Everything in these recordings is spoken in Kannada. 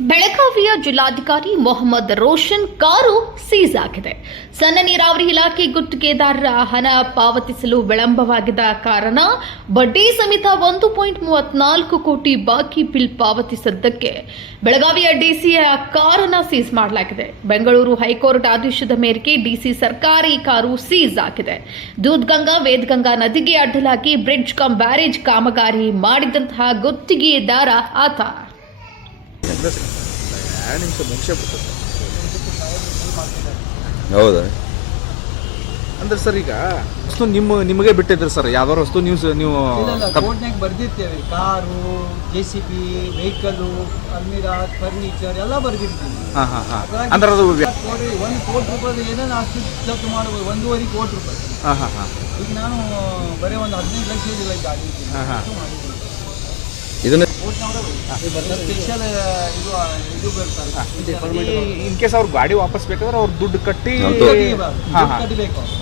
ಬೆಳಗಾವಿಯ ಜಿಲ್ಲಾಧಿಕಾರಿ ಮೊಹಮ್ಮದ್ ರೋಷನ್ ಕಾರು ಸೀಸ್ ಆಗಿದೆ. ಸಣ್ಣ ನೀರಾವರಿ ಇಲಾಖೆ ಗುತ್ತಿಗೆದಾರರ ಹಣ ಪಾವತಿಸಲು ವಿಳಂಬವಾಗಿದ್ದ ಕಾರಣ ಬಡ್ಡಿ ಸಮೇತ ಒಂದು ಪಾಯಿಂಟ್ ಮೂವತ್ನಾಲ್ಕು ಕೋಟಿ ಬಾಕಿ ಬಿಲ್ ಪಾವತಿಸದ್ದಕ್ಕೆ ಬೆಳಗಾವಿಯ ಡಿಸಿಯ ಕಾರನ್ನ ಸೀಸ್ ಮಾಡಲಾಗಿದೆ. ಬೆಂಗಳೂರು ಹೈಕೋರ್ಟ್ ಆದೇಶದ ಮೇರೆಗೆ ಡಿಸಿ ಸರ್ಕಾರಿ ಕಾರು ಸೀಸ್ ಆಗಿದೆ. ದೂದ್ಗಂಗಾ, ವೇದಗಂಗಾ ನದಿಗೆ ಅಡ್ಡಲಾಗಿ ಬ್ರಿಡ್ಜ್ ಕಂ ಬ್ಯಾರೇಜ್ ಕಾಮಗಾರಿ ಮಾಡಿದಂತಹ ಗುತ್ತಿಗೆದಾರ ಆತ. ಎರಡು ನಿಮಿಷ ಮುಗಿಸೇ ಬಿಟ್ಟು ಹೌದಾ? ಅಂದ್ರೆ ಸರ್ ಈಗ ವಸ್ತು ನಿಮ್ಮ ನಿಮಗೆ ಬಿಟ್ಟಿದ್ರೆ ಸರ್ ಯಾವ್ದಾರು ವಸ್ತು ನೀವು ನೀವು ಕೋರ್ಟ್ನಾಗ ಬರ್ದಿರ್ತೇವೆ. Car J C B vehicle almirah furniture ಎಲ್ಲ ಬರ್ದಿರ್ತೀವಿ. ಹಾ ಹಾ ಹಾ. ಅಂದ್ರೆ ಅದು ಕೋಟಿ ಒಂದು ಕೋಟಿ ರೂಪಾಯಿ ಏನೇನು ಆಸ್ತಿ ಜಪ್ತು ಮಾಡ್ಬೋದು. ಒಂದೂವರೆ ಕೋಟಿ ರೂಪಾಯಿ. ಹಾ ಹಾ ಹಾ. ಈಗ ನಾನು ಬರೀ ಒಂದು ಹದಿನೈದು ಲಕ್ಷ ಇದಿಲ್ಲ ಗಾಡಿ ಹಾಂ ಹಾ. ಇದನ್ನ ಇನ್ ಕೇಸ್ ಅವ್ರ ಗಾಡಿ ವಾಪಸ್ ಬೇಕಾದ್ರೆ ಅವ್ರು ದುಡ್ಡು ಕಟ್ಟಿ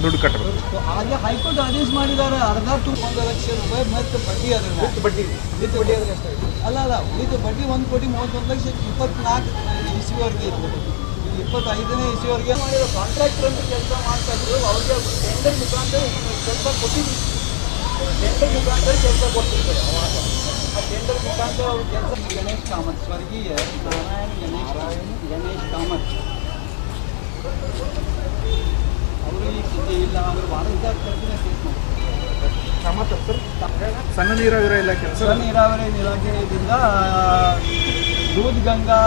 ದುಡ್ಡು ಕಟ್ಟಬೇಕು. ಹೈಕೋರ್ಟ್ ಆದೇಶ ಮಾಡಿದಾರೆ ಅರ್ಧ ಟು ಒಂದು ಲಕ್ಷ ರೂಪಾಯಿ ಮತ್ತೆ ಬಡ್ಡಿ ಅದ್ರ ಬಡ್ಡಿ. ವಿತ್ ಬಡ್ಡಿ ಅದ್ರ ಅಷ್ಟೇ. ಅಲ್ಲ ಅಲ್ಲ ವಿತ್ ಬಡ್ಡಿ ಒಂದು ಕೋಟಿ ಮೂವತ್ತೊಂದು ಲಕ್ಷ ಇಪ್ಪತ್ನಾಲ್ಕು ಇಸ್ವಿವರೆಗೆ ಇರ್ಬೋದು ಇಪ್ಪತ್ತೈದನೇ ಇಸ್ವಿವರೆಗೆ ಮಾಡಿರೋ ಕಾಂಟ್ರಾಕ್ಟರ್ ಅಂತ ಕೆಲಸ ಮಾಡ್ತಾ ಇದ್ರು. ಅವ್ರಿಗೆ ಟೆಂಡರ್ ಮುಖಾಂತರ ಕೆಲಸ ಕೊಟ್ಟಿದ್ರು ಟೆಂಡರ್ ಮುಖಾಂತರ ಕೆಲಸ ಕೊಟ್ಟಿರ್ತಾರೆ ಟೆಂಡರ್ ಮುಖಾಂತರ ಅವ್ರ ಕೆಲಸ ಗಣೇಶ್ ಕಾಮತ್ ಸ್ವರ್ಗೀಯ ನಾರಾಯಣ ಗಣೇಶ್ ಗಣೇಶ್ ಕಾಮತ್ ಅವರು ಈ ಸುದ್ದಿ ಇಲ್ಲ ಅಂದ್ರೆ ವಾರದಾಗ ಕರೆದಿನ ಕೇಸ್ ಮಾಡ್ತಾರೆ ಸಣ್ಣ ನೀರಾವರಿ ಇಲಾಖೆ. ಸಣ್ಣ ನೀರಾವರಿ ಇಲಾಖೆಯಿಂದ ದೂದ್ ಗಂಗಾ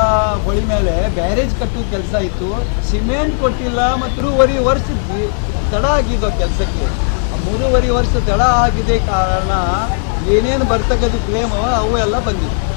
ಹೊಳಿ ಮೇಲೆ ಬ್ಯಾರೇಜ್ ಕಟ್ಟುವ ಕೆಲಸ ಇತ್ತು. ಸಿಮೆಂಟ್ ಕೊಟ್ಟಿಲ್ಲ ಮತ್ತು ಮೂರುವರೆ ವರ್ಷ ತಡ ಆಗಿದ್ದು ಕೆಲಸಕ್ಕೆ. ಮೂರುವರೆ ವರ್ಷ ತಡ ಆಗಿದೆ ಕಾರಣ ಏನೇನು ಬರ್ತಕ್ಕದ್ದು ಕ್ಲೇಮ್ ಅವು ಎಲ್ಲ ಬಂದಿತ್ತು